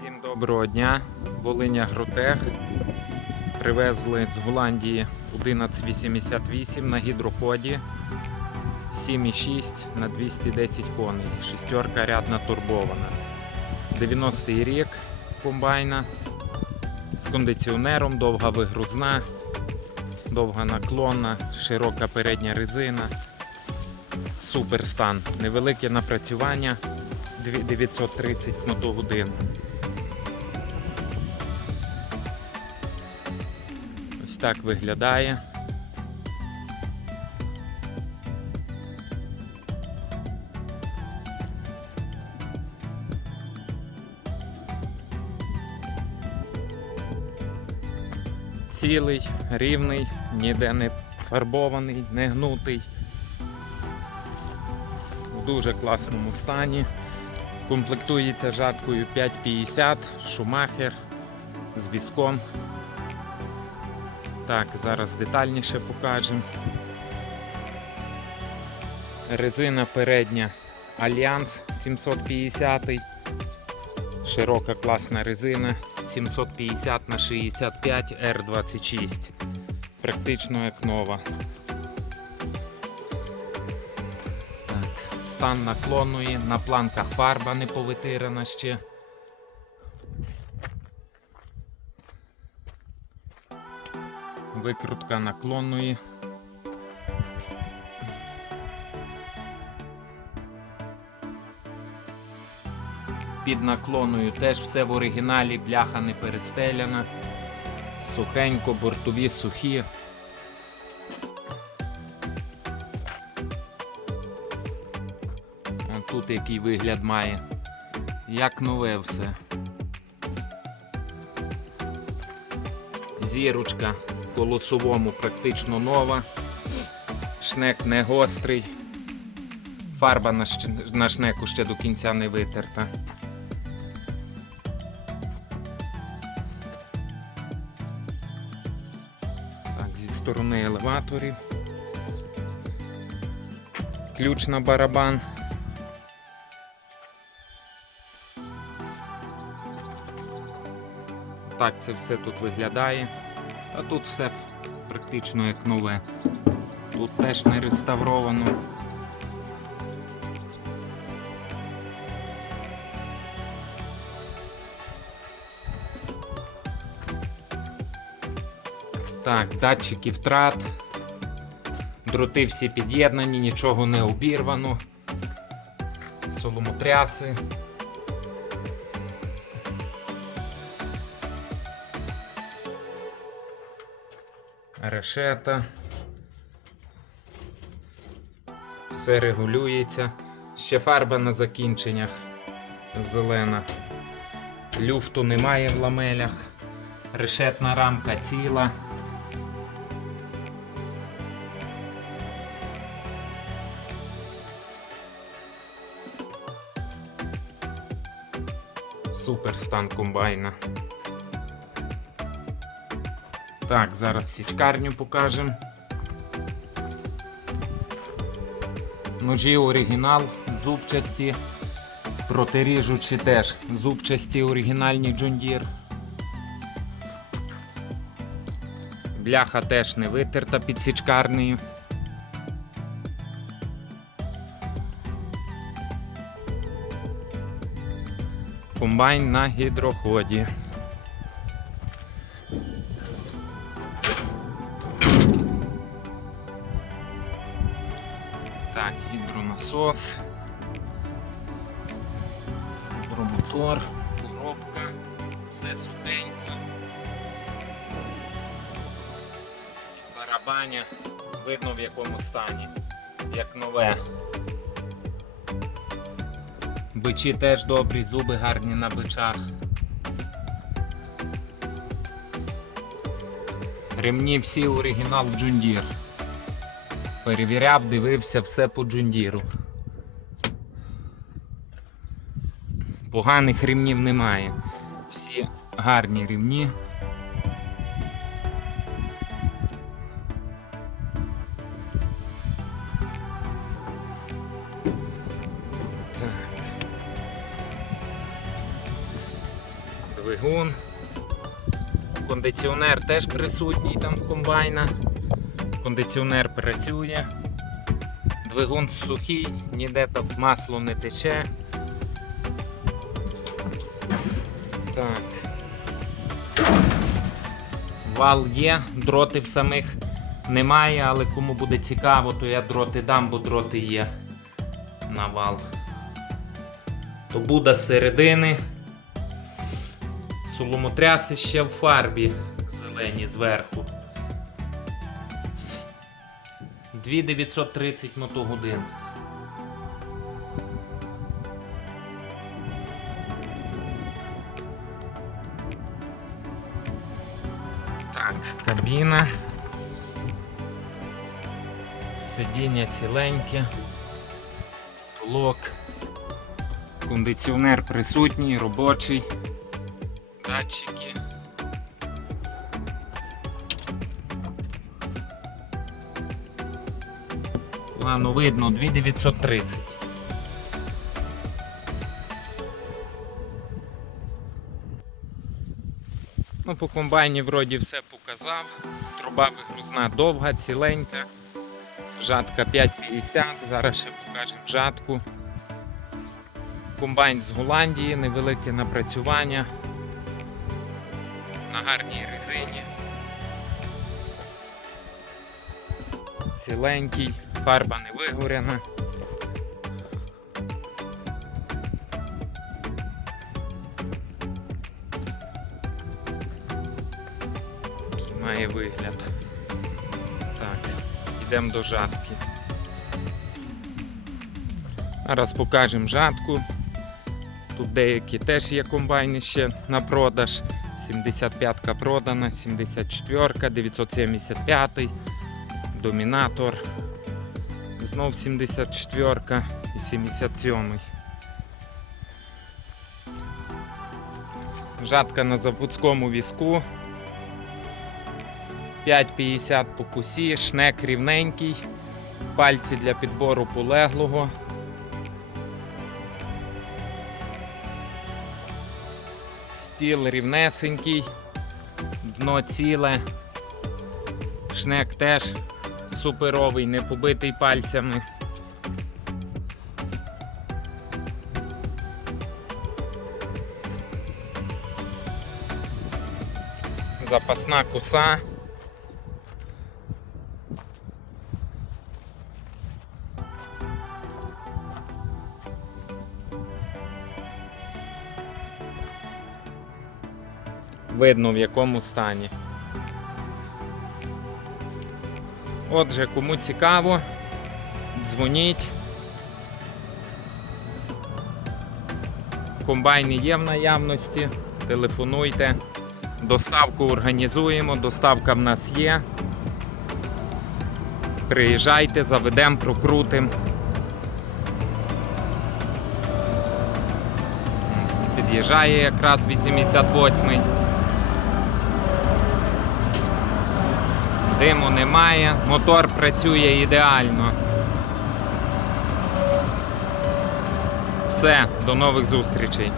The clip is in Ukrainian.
Всім доброго дня. Волиня Гротех. Привезли з Голландії 1188 на гідроході. 7,6 на 210 коней. Шестерка рядна турбована. 90-й рік комбайна з кондиціонером, довга вигрузна, довга наклонна, широка передня резина. Супер стан. Невелике напрацювання 930 мотогодин. Так виглядає. Цілий, рівний, ніде не фарбований, не гнутий. В дуже класному стані. Комплектується жаткою 5,50, шумахер з візком. Так, зараз детальніше покажемо. Резина передня Альянс 750. Широка класна резина 750 на 65 R26. Практично як нова. Так, стан наклонної, на планках фарба не повитирана ще. Викрутка наклонної. Під наклоною теж все в оригіналі, бляха не перестеляна. Сухенько, бортові сухі. От тут який вигляд має. Як нове все. Зірочка колосовому практично нова. Шнек не гострий. Фарба на, на шнеку ще до кінця не витерта. Так, зі сторони елеваторів. Ключ на барабан. Так це все тут виглядає. Та тут все практично як нове. Тут теж не реставровано. Так, датчики втрат. Дроти всі під'єднані, нічого не обірвано. Соломотряси. Решета. Все регулюється. Ще фарба на закінченнях зелена. Люфту немає в ламелях. Решетна рамка ціла. Супер стан комбайна. Так, зараз січкарню покажемо. Ножі оригінал, зубчасті, протиріжучі теж зубчасті оригінальні Deere. Бляха теж не витерта під січкарнею. Комбайн на гідроході. Так, гідронасос. Гідромотор, коробка, все сухенько. Барабаня, видно в якому стані, як нове. Бичі теж добрі, зуби гарні на бичах. Ремні всі оригінал Джундір. Перевіряв, дивився все по джундіру. Поганих ремнів немає. Всі гарні. Так. двигун. Кондиціонер теж присутній там в комбайна. Кондиціонер працює. Двигун сухий, ніде там масло не тече. Так. Вал є, дротів самих немає, але кому буде цікаво, то я дроти дам, бо дроти є на вал. То буде з середини. Соломотряси ще в фарбі зелені зверху. 2930 мотогодин. Так, кабіна. Сидіння ціленьке. Тулок. Кондиціонер присутній, робочий. Датчики. Ладно, видно, 2930. Ну, по комбайні вроді все показав. Труба вигрузна довга, ціленька. Жатка 5,50. Зараз ще покажемо жатку. Комбайн з Голландії, невелике напрацювання. На гарній резині. Ціленький, фарба не вигоряна. Такий має вигляд. Так, йдемо до жатки. Зараз покажемо жатку. Тут деякі теж є комбайни ще на продаж. 75-ка продана, 74-ка, 975-й, Домінатор. Знов 74 і 77. Жатка на заводському візку. 5,50 по кусі, шнек рівненький, пальці для підбору полеглого. Стіл рівнесенький, дно ціле, шнек теж суперовий, не побитий пальцями. Запасна коса. Видно в якому стані. Отже, кому цікаво, дзвоніть. Комбайни є в наявності, телефонуйте. Доставку організуємо, доставка в нас є. Приїжджайте, заведемо, прокрутимо. Під'їжджає якраз 88-й. Диму немає, мотор працює ідеально. Все, до нових зустрічей.